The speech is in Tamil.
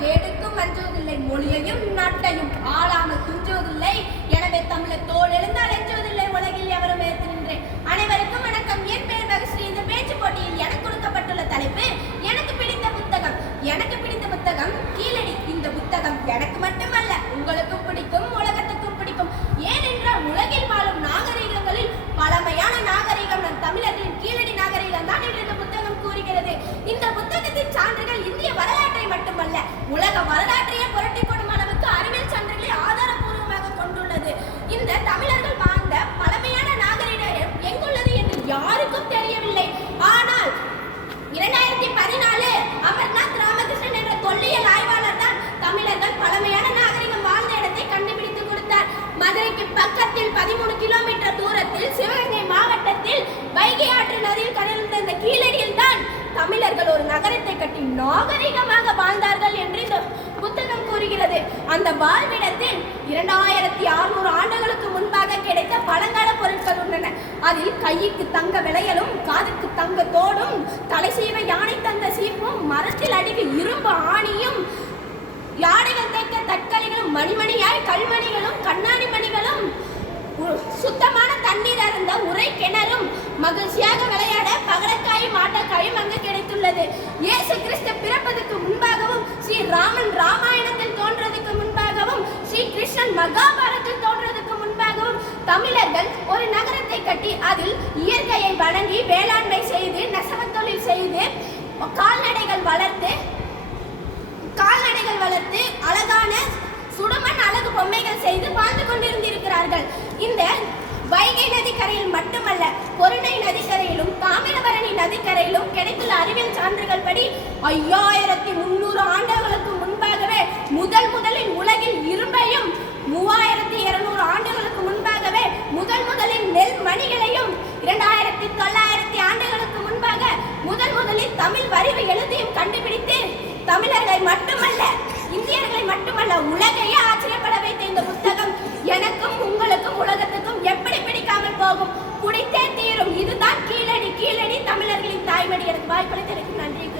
கேடுக்கும் அஞ்சுவதில்லை மொழியையும் நாட்டையும். ஆளாமல் துஞ்சுவதில்லை எனவே தமிழை தோல் எழுந்தால் எஞ்சுவதில்லை உலகில் எவரும் ஏற்றுகின்றேன் அனைவருக்கும் வணக்கம். என் பெயர் மகஸ்ரீ. இந்த பேச்சு போட்டியில் எனக்கு கொடுக்கப்பட்டுள்ள தலைப்பு எனக்கு பிடித்த புத்தகம். எனக்கு பிடித்த புத்தகம் கீழடி இந்த புத்தகம் எனக்கு மட்டுமல்ல உங்களுக்கும் பிடிக்கும் உலகத்துக்கும் பிடிக்கும் ஏனென்றால் உலகில் வாழும் நாகரிகங்களில் பழமையான நாகரிகம் நம் தமிழர்களின் கீழடி நாகரிகம் தான் என்று இந்த புத்தகம் கூறுகிறது இந்த புத்தகத்தின் சான்றுகள் இந்திய வரலாற்றை மட்டுமல்ல உலக வரலாற்றையே புரட்டி போடும் அளவுக்கு அறிவியல் சான்றுகளை ஆதாரபூர்வமாக கொண்டுள்ளது. இந்த தமிழர்கள் வாழ்ந்த பழமையான நாகரிகம் எங்குள்ளது என்று யாருக்கும் தெரியவில்லை. ஆனால் இரண்டாயிரத்தி பதினாலு அமர்நாத் ராமகிருஷ்ணன் என்ற தொல்லியல் ஆய்வாளர் தான் தமிழர்கள் பழமையான நாகரிகம் வாழ்ந்த இடத்தை கண்டுபிடித்து கொடுத்தார். மதுரைக்கு பக்கத்தில் பதிமூணு கிலோமீட்டர் தூரத்தில் சிவகங்கை மாவட்டத்தில் வைகை ஆற்று நதியில் கடந்த இந்த கீழடியில் தான் தமிழர்கள் ஒரு நகரத்தை கட்டி நாகரிகமாக வாழ்ந்தார்கள் என்று இந்த புத்தகம் கூறுகிறது அந்த வாழ்விடத்தில் இரண்டாயிரத்தி அறுநூறு ஆண்டுகளுக்கு முன்பாக கிடைத்த பழங்கால பொருட்கள் உள்ளன. அதில் கைக்கு தங்க விளையலும் காதுக்கு தங்க தோடும் தலை சீவ யானை தந்த சீப்பும் மரத்தில் அடிக்கு இரும்பு ஆணியும் யானைகள் தைக்க தற்கலிகளும் மணிமணியாய் கல்மணிகளும் கண்ணாடி மணிகளும் சுத்தமான தண்ணீர் அருந்த உரை கிணறும் மகிழ்ச்சியாக விளையாட பகடக்காயும் ஆட்டக்காயும் அங்கு கிடைத்துள்ளது. இயேசு கிறிஸ்து பிறப்பதற்கு முன்பாகவும் ஸ்ரீ ராமன் ராமன் கிருஷ்ணன் மகாபாரத்தில் தோன்றதுக்கு முன்பாகவும் தமிழர்கள் ஒரு நகரத்தை கட்டி அதில் இயற்கையை வணங்கி வேளாண்மை செய்து நெசவுத் தொழில் செய்து கால்நடைகள் வளர்த்து கால்நடைகள் வளர்த்து அழகான சுடுமண் அழகு பொம்மைகள் செய்து வாழ்ந்து கொண்டிருந்திருக்கிறார்கள். இந்த வைகை நதிக்கரையில் மட்டுமல்ல பொருணை நதிக்கரையிலும் தாமிரபரணி நதிக்கரையிலும் கிடைத்துள்ள அறிவியல் சான்றுகள் படி ஐயாயிரத்தி முன்னூறு ஆண்டுகள் தமிழ் வரிவு எழுதியும் கண்டுபிடித்து தமிழர்களை மட்டுமல்ல இந்தியர்களை மட்டுமல்ல உலகையே ஆச்சரியப்பட வைத்த இந்த புத்தகம் எனக்கும் உங்களுக்கும் உலகத்துக்கும் எப்படி பிடிக்காமல் போகும்? குடித்தே தீரும். இதுதான் கீழடி கீழடி தமிழர்களின் தாய்மடி. எனக்கு வாய்ப்பளித்ததற்கு நன்றி.